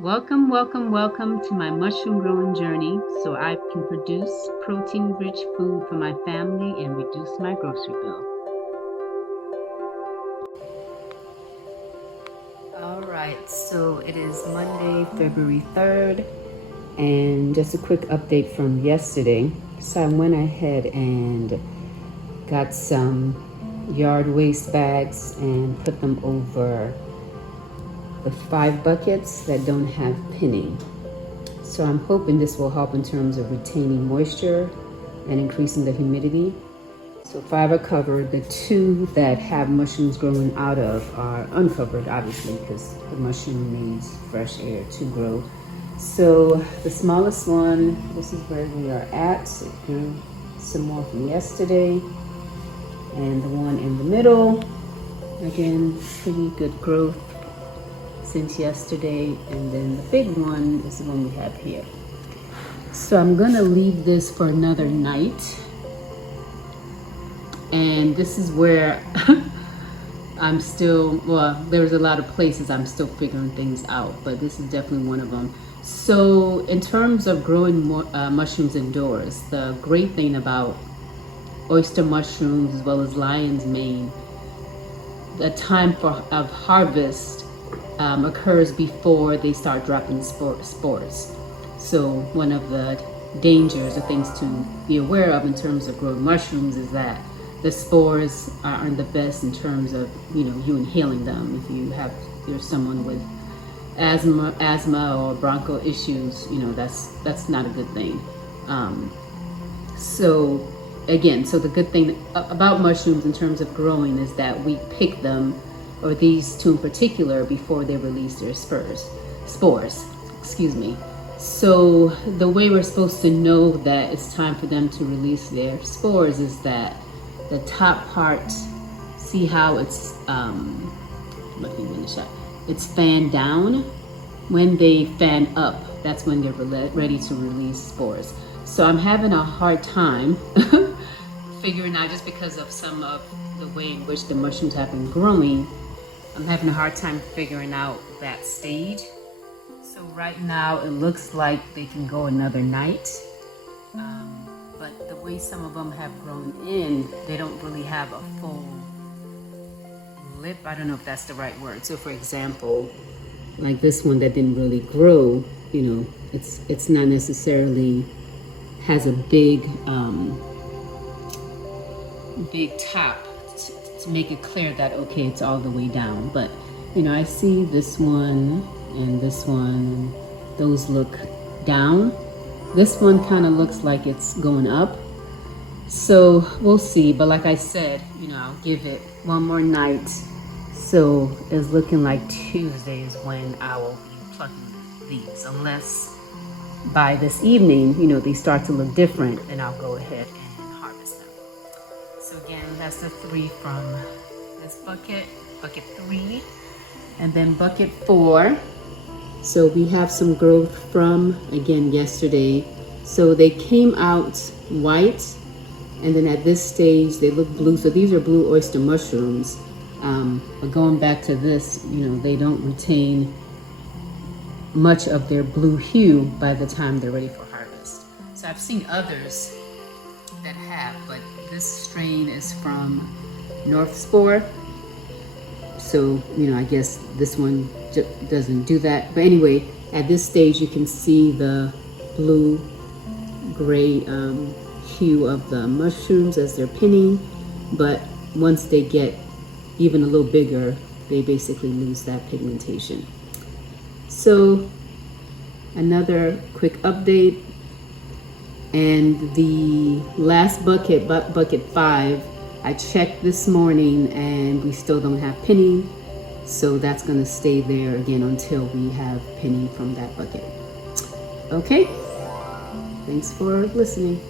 Welcome, welcome, welcome to my mushroom growing journey so I can produce protein rich food for my family and reduce my grocery bill. All right, so it is Monday, February 3rd, and just a quick update from yesterday. So I went ahead and got some yard waste bags and put them over the 5 buckets that don't have pinning. So I'm hoping this will help in terms of retaining moisture and increasing the humidity. So 5 are covered. The 2 that have mushrooms growing out of are uncovered, obviously, because the mushroom needs fresh air to grow. So the smallest one, this is where we are at. Some more from yesterday. And the one in the middle, again, pretty good growth since yesterday. And then the big one is the one we have here. So I'm gonna leave this for another night. And this is where I'm still, well, there's a lot of places I'm still figuring things out, but this is definitely one of them. So in terms of growing mushrooms indoors, the great thing about oyster mushrooms as well as lion's mane, the time of harvest occurs before they start dropping spores. So one of the dangers or things to be aware of in terms of growing mushrooms is that the spores aren't the best in terms of you inhaling them. If you're someone with asthma or bronchial issues, that's not a good thing. So again, so the good thing about mushrooms in terms of growing is that we pick them, or these 2 in particular, before they release their spores. Excuse me. So the way we're supposed to know that it's time for them to release their spores is that the top part, see how it's let me finish that. It's fanned down. When they fan up, that's when they're ready to release spores. So I'm having a hard time figuring out, just because of some of the way in which the mushrooms have been growing, I'm having a hard time figuring out that stage. So right now it looks like they can go another night. But the way some of them have grown in, they don't really have a full lip. I don't know if that's the right word. So for example, like this one that didn't really grow, it's not necessarily has a big top to make it clear that okay, it's all the way down. But I see this one and this one, those look down. This one kind of looks like it's going up. So we'll see. But like I said, I'll give it one more night. So it's looking like Tuesday is when I will be plucking these, unless by this evening, they start to look different, and I'll go ahead and harvest them. So again, that's the 3 from this bucket 3, and then bucket 4. So we have some growth from, again, yesterday. So they came out white, and then at this stage they look blue. So these are blue oyster mushrooms. But going back to this, they don't retain much of their blue hue by the time they're ready for harvest. So I've seen others that have, but this strain is from North Spore. So, I guess this one doesn't do that. But anyway, at this stage, you can see the blue-gray hue of the mushrooms as they're pinning. But once they get even a little bigger, they basically lose that pigmentation. So, another quick update. And the last bucket, bucket 5, I checked this morning and we still don't have pinning. So that's gonna stay there again until we have pinning from that bucket. Okay, thanks for listening.